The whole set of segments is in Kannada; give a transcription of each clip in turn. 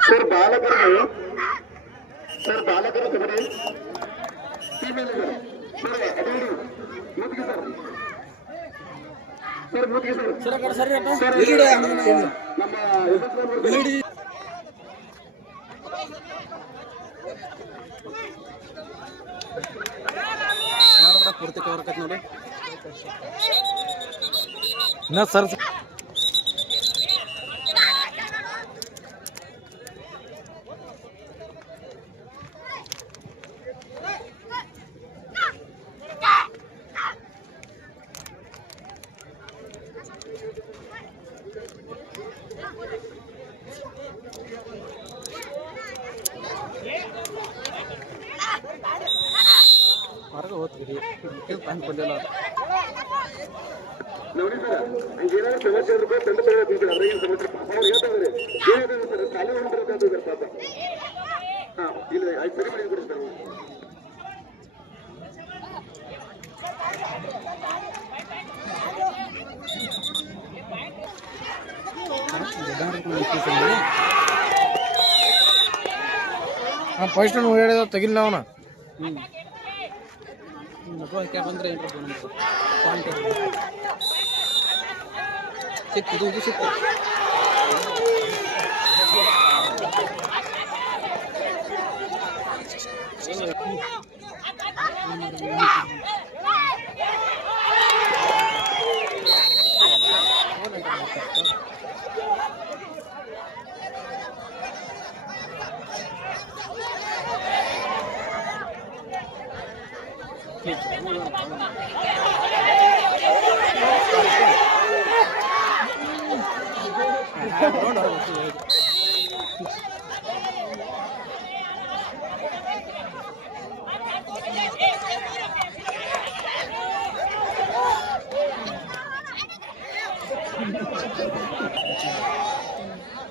ಸರ್ ಬಾಲಕರು ಸರ್ ಬಾಲಕರು ತಗೊಳ್ಳಿ ಫೀಮೇಲ್ಗಳು ಸರ್ ಅದೇನು ಮೂತಿಗೆ ಸರ್ ಸರ್ ಮೂತಿಗೆ ಸರ್ ಸರ್ ನಮ್ಮ ಹೆಸರು ಪೂರ್ತಿ ಕವರ್ ಆಕತ್ ನೋಡಿ ಇನ್ನ ಸರ್ ಹೊರಗೆ ಹೋಗ್ತೀವಿ ಪ್ಯಾಂಟ್ ಬಂದಿಲ್ಲ ನೋಡಿ ಸರ್ ಹಂಗೇನಾದ್ರು ಸಮಸ್ಯೆ ಇದ್ರೆ ತಂಡ ತಗೊಳ್ತೀನಿ ಅವ್ರಿಗೆ ಸಮಸ್ಯೆ ಪಾಪ ಅವ್ರು ಹೇಳ್ತಾರೆ ಏನಾದ್ರು ಸರ್ ಸಾಲ ಸರ್ ಪಾಪ. ಹಾ ಇಲ್ಲ ಆಯ್ತು ಸರಿ ಮಾಡಿ ಕೊಡಿ ಸರ್ ಫಸ್ಟ್ ಹೇಳಿದ ತೆಗಿಲ್ಲ ಅವನ. ಹ್ಞೂ ಮಕ್ಕಳು 제 구독이 싶어. Thank you.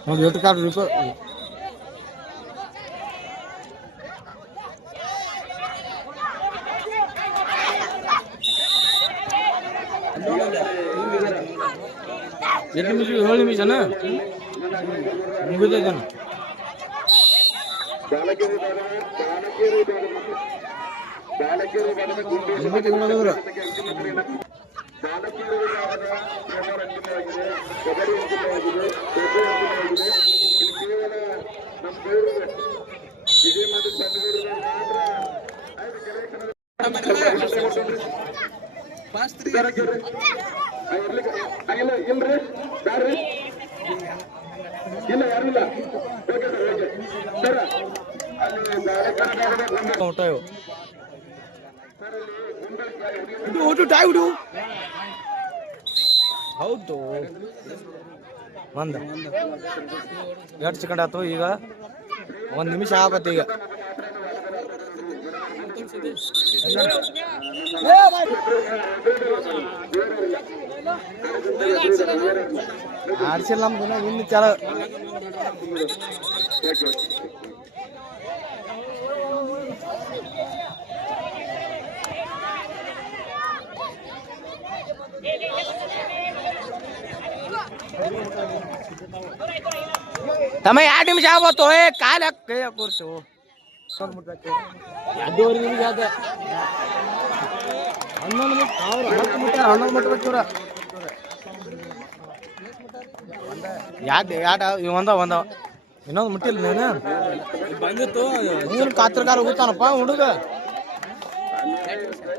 ಒಂದು ಎಷ್ಟು ಕಾರ್ಡ್ ರೂಪಾಯಿ ಎಷ್ಟು ನಿಮಿಷ ಏಳು ನಿಮಿಷನ ಮುಗಿದೈತನ ಬಾಲಕಿಯರು ಬಾಲಕಿಯರು ಬಾಲಕಿಯರು ಬಾಲಕ ಇಲ್ರಿ ಯಾರ್ರಿ ಇಲ್ಲ ಯಾರು ಇಲ್ಲ ಸರ್ ಹೌದು. ಒಂದ ಎರಡು ಸೆಕೆಂಡ್ ಆಯ್ತು, ಈಗ ಒಂದು ನಿಮಿಷ ಆಗತ್ತೆ ಈಗ. ಆಡ್ಸಿಲ್ಲ ನಮ್ದು ಇನ್ನು ಚಾಲ ತಮ್ಮ ಎರಡು ನಿಮಿಷ ಆಗ್ಬೋತು ಏ ಕಾಲ ಕೈ ಕೂರ್ಸು ಎರಡೂವರೆ ನಿಮಿಷ ಆದ ಹನ್ನೊಂದು ಮಿನಿಟ್ ಅವ್ರು ಹತ್ತು ಯಾಕೆ ಯಾಟ ಇವ್ ಒಂದ ಒಂದ. ಇನ್ನೊಂದು ಮುಟ್ಟಿಲ್ಲ ನೀನು? ಬಂದಿತ್ತು ನೀನು ಕಾತ್ರಗಾಲ ಹೋಗ್ತಾನಪ್ಪ ಹುಡುಗ.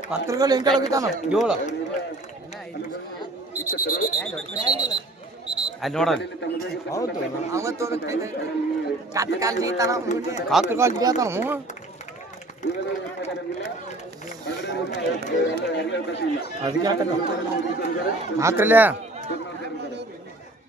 ಕಾತ್ರಗಾರ ಹೆಂಗೆ ಹೋಗಿತಾನ? ಏಳು. ಅಲ್ಲಿ ನೋಡಲ್ಲಿ ಹೌದು ಕಾತ್ರಗಾಲ ಜೀತಾನ ಅದಕ್ಕೆ ಹಾಕ್ರಲ್ಲ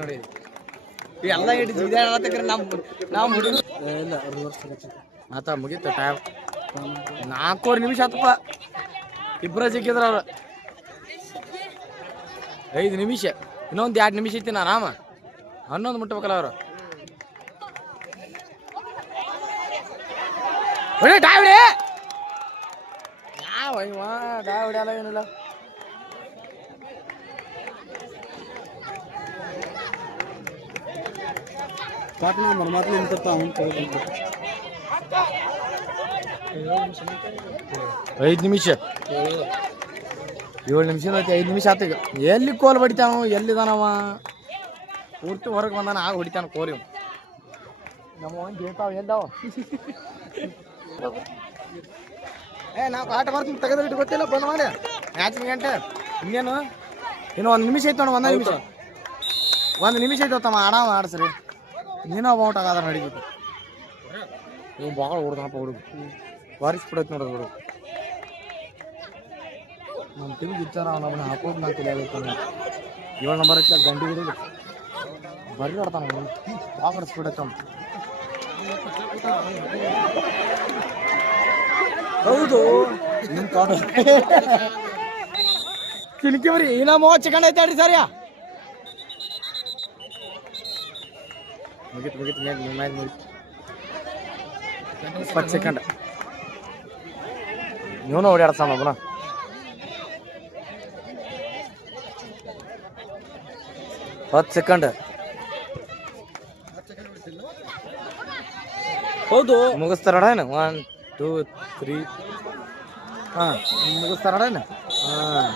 ನೋಡಿ ಎಲ್ಲ ನಾವು ಟೈಮ್ ನಾಲ್ಕೂವರೆ ನಿಮಿಷ ಆತಪ್ಪ. ಇಬ್ಬರ ಸಿಕ್ಕಿದ್ರ ಅವ್ರು. ಐದು ನಿಮಿಷ. ಇನ್ನೊಂದು ಎರಡು ನಿಮಿಷ ಇತ್ತಿ ನಾನು ಆಮ ಹನ್ನೊಂದು ಮುಟ್ಟಬೇಕಲ್ಲ ಅವರು. ಒಳ್ಳೆ ಡಾವಿಡೆ ಯಾವ ಇವ ಡಾವಿಡೆ ಅಲ್ಲ ಏನಿಲ್ಲ ಪಾಟ್ನ ಮರ್ಮಾತ್ಲಿ ನಿಂತಿರ್ತಾವ ಅವ್ನು ಐದು ನಿಮಿಷ. ಏಳು ನಿಮಿಷ ಐತಿ ಐದು ನಿಮಿಷ ಆತ ಈಗ. ಎಲ್ಲಿ ಕೋಲ್ ಬಡಿತಾವ ಎಲ್ಲಿದಾನವ ಪೂರ್ತಿ ಹೊರಗೆ ಬಂದಾನ ಆಗ ಹೊಡಿತಾನ ಕೋರಿ ನಮ್ಮ ಒಂದು ಹೇಳ್ತಾವ ಎಲ್ಲವ ಏ ನಾವು ಆಟ ಮಾಡ್ತೀನಿ ತೆಗೆದ್ರೆ ಇಟ್ಟು ಗೊತ್ತಿಲ್ಲ ಬಂದ್ ಮಾಡಿ. ಮ್ಯಾಚಿನ ಗಂಟೆ. ಇನ್ನೇನು? ಇನ್ನು ಒಂದು ನಿಮಿಷ ಐತೆ ನೋಡಿ ಒಂದೇ ನಿಮಿಷ. ಒಂದು ನಿಮಿಷ ಐತೆ ತಮ್ಮ ಆಡಾವ ಆಡ್ಸ್ರಿ. ನೀನು ಒಬ್ಬ ಔಟ್ ಆಗದ ನಡಿಬೇಕು. ನೀವು ಭಾಳ ಹೊಡ್ದಪ್ಪ ಹುಡುಗ. ವಾರಿಸ್ ಬಿಡೈತೆ ನೋಡೋದು ಹುಡುಗ ನಮ್ಮ ಟೀಮ್ ಇತ್ತಾರ ನಮ್ಮನ್ನ ಹಾಕೋದು ನಾ ತಿಳಿಯಬೇಕು ಏಳು ನಂಬರ್ ಐತೆ ಗಂಡಿ ಹುಡುಗ. ಬರೀ ಹೊಡ್ತಾನ ಭಾಳ ಹೊಡಿಸ್ಬಿಡೈತೆ ಅವ್ನು. ಹೌದು. ನಿಮ್ ಕಾಡು. ಕಿಣಕಿ ಬರಿ ಇನ್ನ ಮೂವತ್ತು ಚಿಕನ್ ಐತೆ ಹೇಳ್ರಿ ಸರಿಯಾ ಮುಗಿತ್ ಮುಗಿತ್ ಮೇಲೆ ಮೇಲೆ ಮುಗೀತು. ಇಪ್ಪತ್ತು ಸೆಕೆಂಡ್ ಇವನು ಓಡಾಡ್ತಾನ ಒಬ್ಬನ ಹತ್ತು ಸೆಕೆಂಡ್ ಹೌದು. ಮುಗಿಸ್ತಾರಣ ಏನು? ಒನ್ ಟೂ ತ್ರೀ ಹಾಂ ಮುಗಿಸ್ತಾರಣ ಏನು ಹಾಂ.